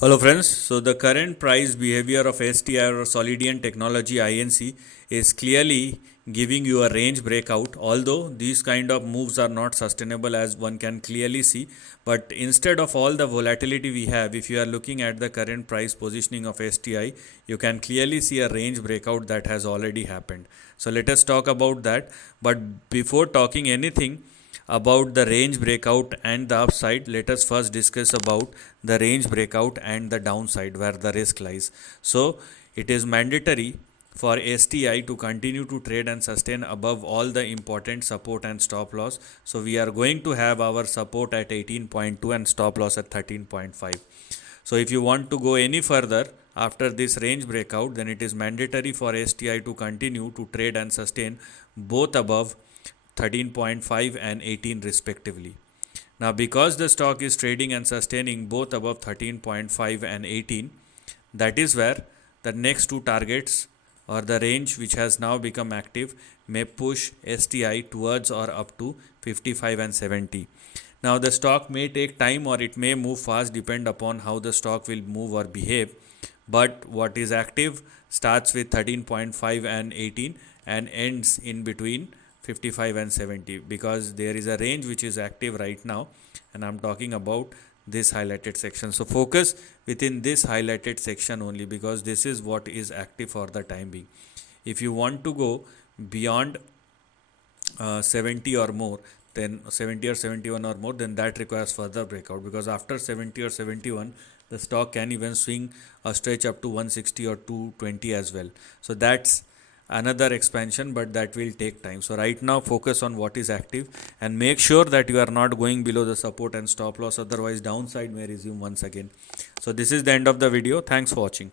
Hello friends, so the current price behavior of STI or Solidion Technology INC is clearly giving you a range breakout, although these kind of moves are not sustainable as one can clearly see. But instead of all the volatility we have, if you are looking at the current price positioning of STI, you can clearly see a range breakout that has already happened. So let us talk about that. But before talking anything about the range breakout and the upside, let us first discuss about the range breakout and the downside where the risk lies. So it is mandatory for STI to continue to trade and sustain above all the important support and stop loss. So we are going to have our support at 18.2 and stop loss at 13.5. So if you want to go any further after this range breakout, then it is mandatory for STI to continue to trade and sustain both above 13.5 and 18 respectively. Now because the stock is trading and sustaining both above 13.5 and 18, that is where the next two targets or the range which has now become active may push STI towards or up to 55 and 70. Now the stock may take time or it may move fast, depend upon how the stock will move or behave, but what is active starts with 13.5 and 18 and ends in between 55 and 70, because there is a range which is active right now and I'm talking about this highlighted section. So focus within this highlighted section only, because this is what is active for the time being. If you want to go beyond 70 or more, then 70 or 71 or more, then that requires further breakout, because after 70 or 71 the stock can even swing a stretch up to 160 or 220 as well. So that's another expansion, but that will take time. So right now focus on what is active and make sure that you are not going below the support and stop loss, otherwise downside may resume once again. So this is the end of the video. Thanks for watching.